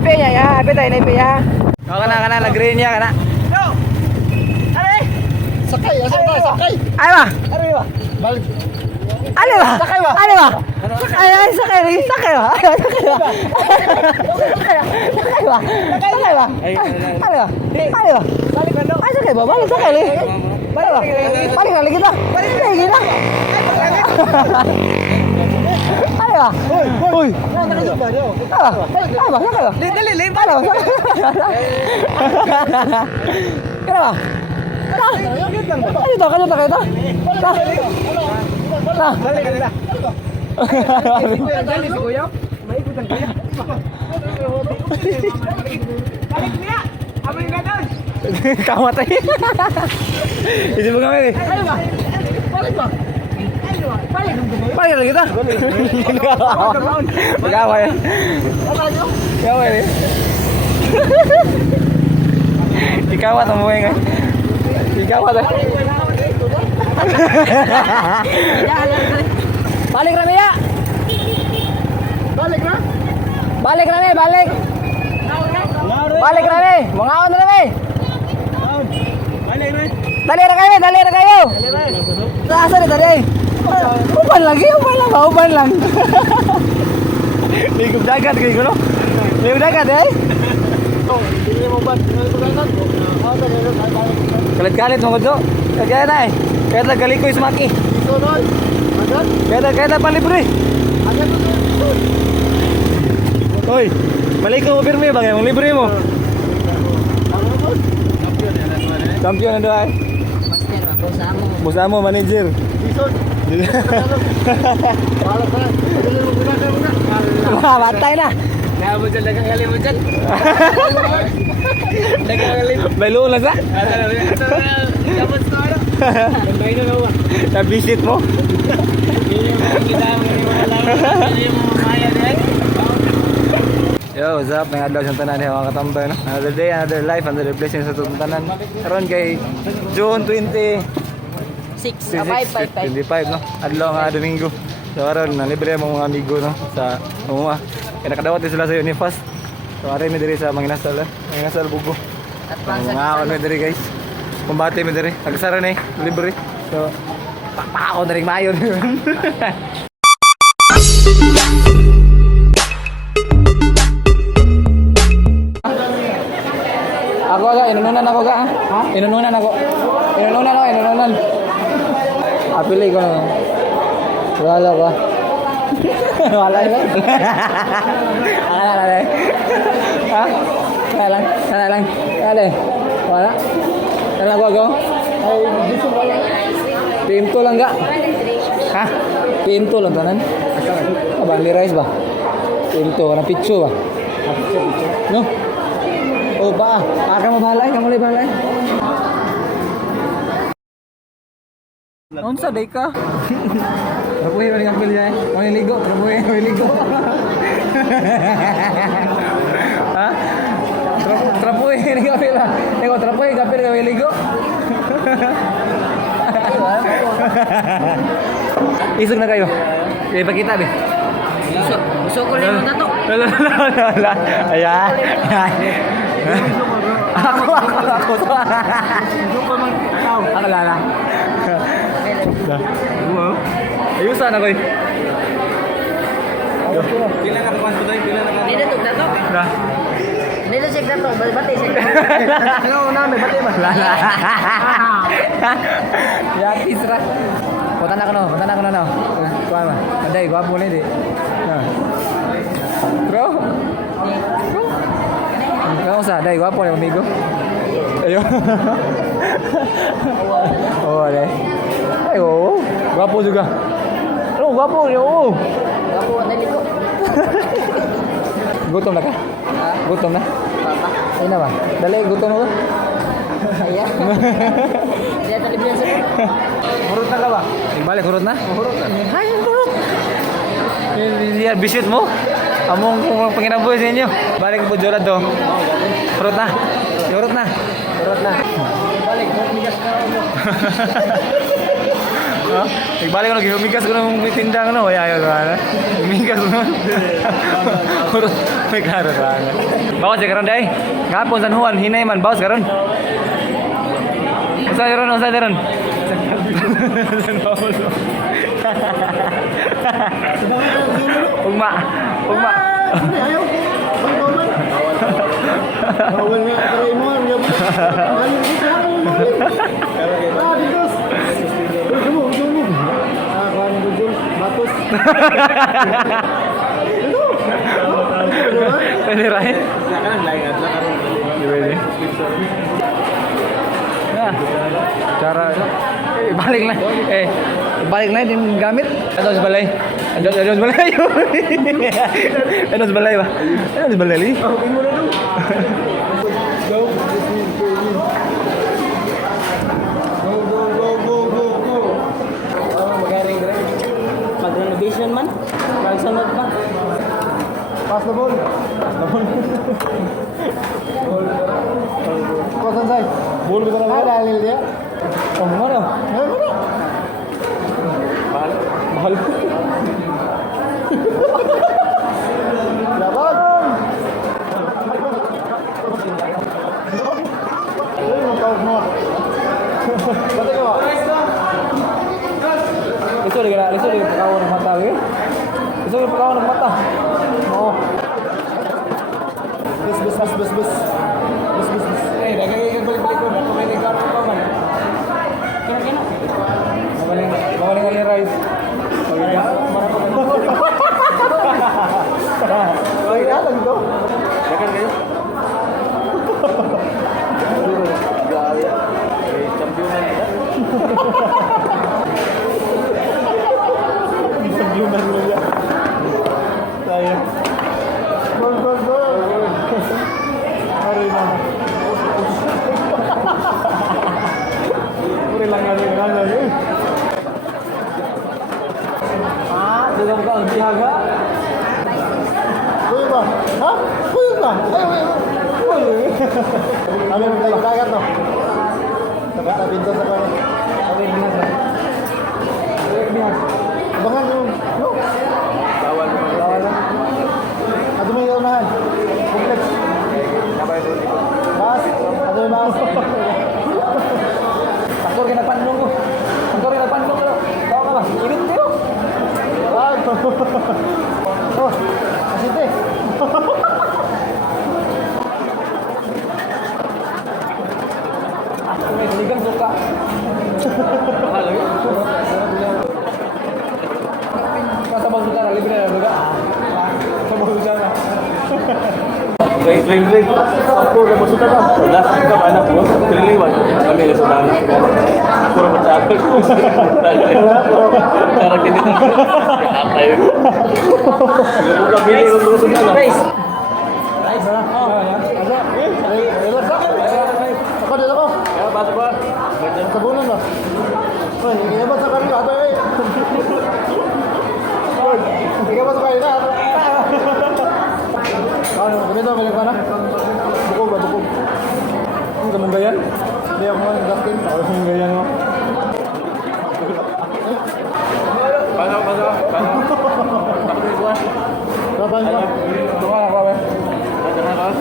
naipin niya ya. Apit tayo naipin ya. Kana nag-green niya kana. Yo. Are. Sakay. Ay ba? Are ba? Balik. Ano ba? Sakay ba? Ano ba? Ay, sakay ba? Sakay ba? Sakay ba? Sakay ba? Sakay ba? Ano ba? Ano ba? Balik ba? Ay, sakay ba? Balik sakay li. Balik ba? Balik na kita. Balik na kita. Ano ba? Uy. Nakajud ba yo? Ano ba? Sakay ba? Dali, lim. Ano ba? Ano ba? Ano to? Kanya kayo to? Balik ka nila. Dali si Kuya. Maikutan kaya. Balik niya. Amoy ka doon. Kamatay. Hindi mo kami. Ano ba? Balik ba? Balik. Balik lagi kita. Magaway. Magaway. Ikawat ang buhay nga. Ikawat eh. Balik Rami ya. Balik na? Balik Rami, balik. Balik Rami. Mangaon na Rami. Balik na. Dali na kayo. Asa ni tadi? Uban lagi, uban lang. Ligog dagat kayo no? Ligog dagat eh. Hindi mo ba? Kalit-kalit mo ko. Kagaya na eh. Kaya tagali ko ismaki. Sunod. Agad. Kaya panlibre. Agad mo. Hoy, balik ko pirmi bagay mong libre mo. Champion na doon. Bosa mo, manager. Bison. Wala pa. Dali mo muna. Matay na. Kaya mo dyan, dagang galing mo dyan. Dagang galing. May lunas ha? Dapat sa ano? Gambay na nawa. Na-visit mo? Hindi mo makikita mo, hindi mo alam. Hindi mo mamaya din. Yo, what's up? May adlaw siyang tanan mga katambay no? Another day, another life, another blessing sa tutong tanan. Karon kay June 25 no? Adlaw nga Domingo. So karon na libre mo mga amigo no sa Umuma. Kaya nakadawat din sila sa Unifast. So aray mi diri sa Manginasal, Manginasal Bugo. Mga ako mi diri guys. Kumbate mi diri. Tagsara ni libre. So pakpako na ring mayon. Ako aga, inununan ako ga. Ha? Inununan ako. Inununan. Apili ko na. Wala ko. Wala yun. Akala lang. Ha? Kala lang. Wala. Kala ko ako. Ay, gusto ko lang. Pinto lang ga. Ha? Pinto lang tanan. Bali rice ba? Pinto, na pitso ba? No? Oh ba? Kamu balay. Unsa day ka? Rapuhi man ang pilya eh. Maniligo, maniligo. Ha? Trapuhi ni kapila. Nego trapuhi kapila ka maniligo. Isog na kayo. Ipakita be. Gusto ko rin mo na to. Wala. Ayan. Ako. Ako lala. Ayusan ako eh. Pila na kapan ko tayo, pila na kapan. Hindi na to. Na. Hindi na check na to, bati check. Ano na, may bati ba? Lala. Yatis ra. Punta na ko no. Kuha ba? Aday, gwapo na di. Bro. Kamu sa, day gwapo na amigo. Ayo. Oh, deh. Ayo, gwapo juga. Oh, gwapo ya. Oh. Gwapo na dito. Gutom na ka? Gutom na? Papa. Ay na ba? Dali, gutom mo ba? Iya. Dia tadi biasa. Hurot na ka ba? Balik, hurot na? Hurot na. Ay, hurot. Lihat bisit mo. Among kung panginabuhi sa inyo. Balik po jolad do. Hurot na. Hurot na. Balik, migas na ako. Ha? Nagbalik ko lagi, humigas ko ng tindang ano, ayaw ko na. Humigas ko na. May klaro ka na. Bawas ya karon day. Ngapon San Juan, hinay man, bawas karon. Usa karon, usa karon. Ugma, ugma. Ayaw. Bawal nga, try mo. Diyos. Gusto mo. Kuhan mo, Jul. Batos. Pwede rin? Pwede. Cara balik na. Balik na din gamit. Ano sa balay? Ano sa balay? Ano sa balay ba? Ano sa balay? Go. Magaling dire. Mag-renovation man. Magsunod pa. Pass the ball. Kosan say. Ball kita na dalil dia. Oh, mana? Mahal. Laban. Itu dia pekawan ng mata ke? Itu dia pekawan ng mata. Oh. Bus. Dagang balik-balik ko. Ako may nagkaroon pa man. Kino. Mawaling ali rice. Ay, dalan ko. Dagan kayo. Gaya. Championan nila. Championan nila. Tayo. Gol. Aray na. Uri lang nga. Dalam ka ang tiyaga. Kuya ba? Ha? Kuya ba? Ay. Ano yung dagat no? Pinto sa kanya. Bihas. Abangan yung, no? Bawal lang. Ato may unahan. Complex. Bas. Ato may bas. Takor ka nagpandong ko. Bawa ka ba? Init kayo. Oh, asite. Ligang suka. Sabang suka na libre na juga. Sabang suka na. Drink. Ako na masuta ka. Wala ka anak mo. Triliwan. Kami na sa dana. Puro matakot. Cara kini. Atay. Puro bili ng luso na. Face. Ako dito ko. Ya, bato ba? Kabunan ba? Oy, hindi ba sa kanila ato eh. Hindi ba sa kanila ato? Ano, ganito may ka na? Bukog. Ang kamandayan? Hindi ako man gaskin. Ang kamandayan mo. Paano? Kapan ba? Tunga na ba? Jangan kan?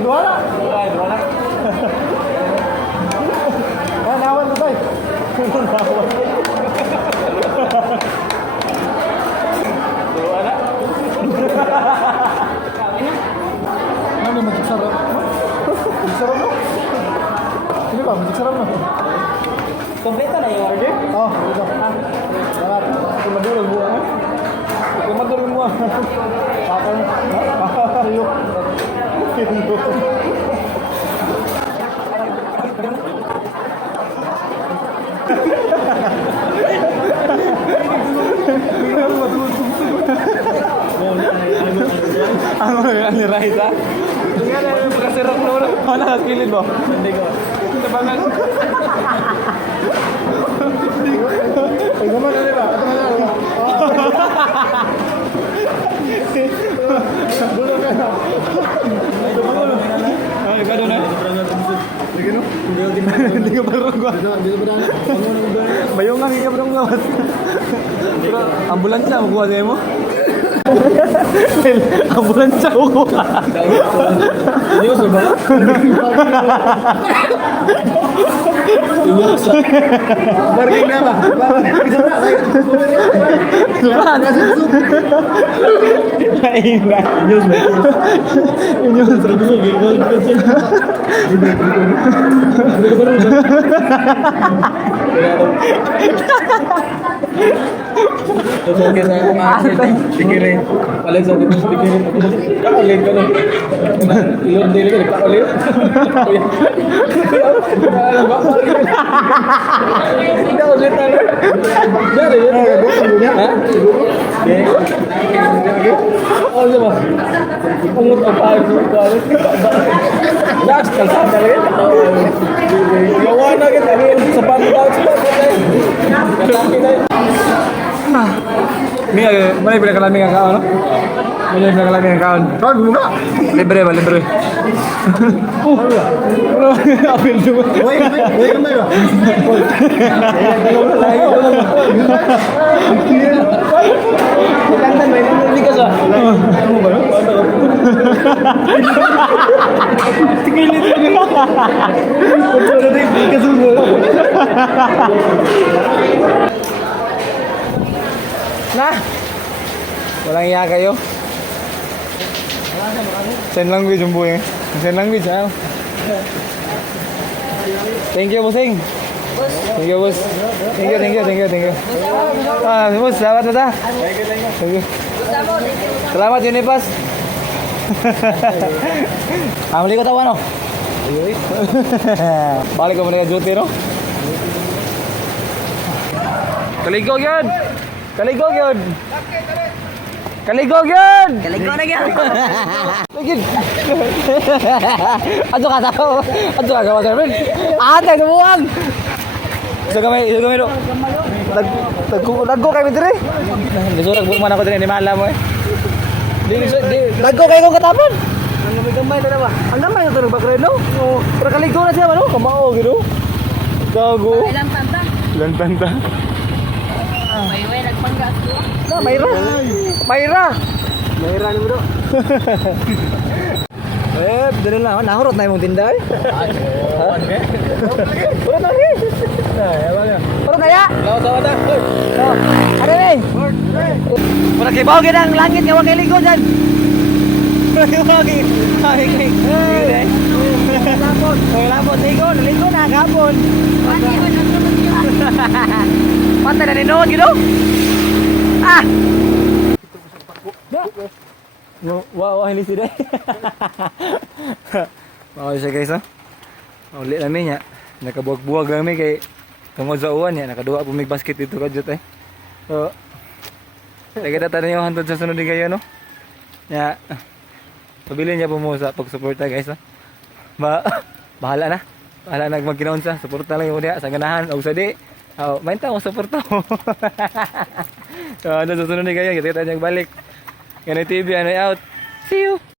Dua na. Nawan ba? Ano magic sarap? Magic sarap no? Ini ba magic sarap no? Kompleto na yung order? Oh, dito. Salamat. Kumadurog mo. Kumadurog mo. Pakal. Ayok. Ano yung rice ha? Tingnan na yung pagkasirap na ulo. Ano nakaskilid mo? Hindi ko. Tabangan. Ay, naman na diba? Ito na lang. Ay, ka doon eh. Hindi ka barong gua. Bayong nga, hindi ka barong gua. Ambulansya, makuha sa'yo mo. Ambulansya, makuha. Seryoso ba? Seryoso. Barking na ba? Lahat. Lain na. News ba? News. Tutukin na ako nga. Pikirin. Palit sa dito. Pikirin. Kakalit ka nun. Iyon din ka. Kakalit. Alam ba? Hindi ako ulit na. Dari yun. Ha? Ano ba? Umut ang pahal ko. Last, kalsada rin. Gawa na kita. Sa pagkakawad sa pagkakawad. Kataki na yun. Mia, mana bila kami ang kaon, no? Mana bila kami ang kaon. Kau buka. Libre ba, libre. Bro, apil tu. Woi, kemana ba? Kantan main ini ka sa. Ano ba? Tingil itu. Ano din ka sa. Nah. Walang iya kayo. Sign language yung buhay. Sign language, ha? Thank you, bossing. Thank you, boss. Thank you. Ah, boss, selamat na ta. Thank you. Selamat, Unipas. Amali ko tawa, no? Balik ko muna duty, no? Kaligog yun! Kaligog yun! Kaligog yun! Kaligog na yan. Lagin! Ato ka tao! Ato ka gawa sir! Ate, tumuwag! Isa kamay do! Nagko kayo diri! Nagsurag burman ako diri, ni mahala mo eh! Nagko kayo kong katapon! Ang gamay na ba? Ang gamay na ito nagbakred, no? Pero kaligog na siya, ano? Kamao, gino? Gago! Ilang tanda? Lantanta! May nagpanggas ko. Na, Mayra! Mayra! Mayra ni bro. Dali lang. Nahurot na yung tinda eh. Urot na rin. Urot na ya. Tawa na. Ano rin? Muna kibaw kita ang langit nga wakil ligo dyan. Lapot. Ligo na kapon. Pati mo na tulog yun. Patay na ninood gitu. Ah! Wah, hindi sila. Wow, siya guys, ha? Ulit namin niya. Nakabuwag-buwag kami kay tungod sa uwan niya. Nakaduwa po may basket dito kadjut eh. So, kita tayo yung hantod sa sunod din kayo, no? Ya, pabilin niya po mo sa pagsuporta guys, ha? Bahala na. Bahala na magkinaon sa. Suporta lang yung niya sa ganahan. O sa di. Main tao, suporta mo. So, ano sa sunod din kayo. Kita tayo balik. Ganay TV, ano out. See you!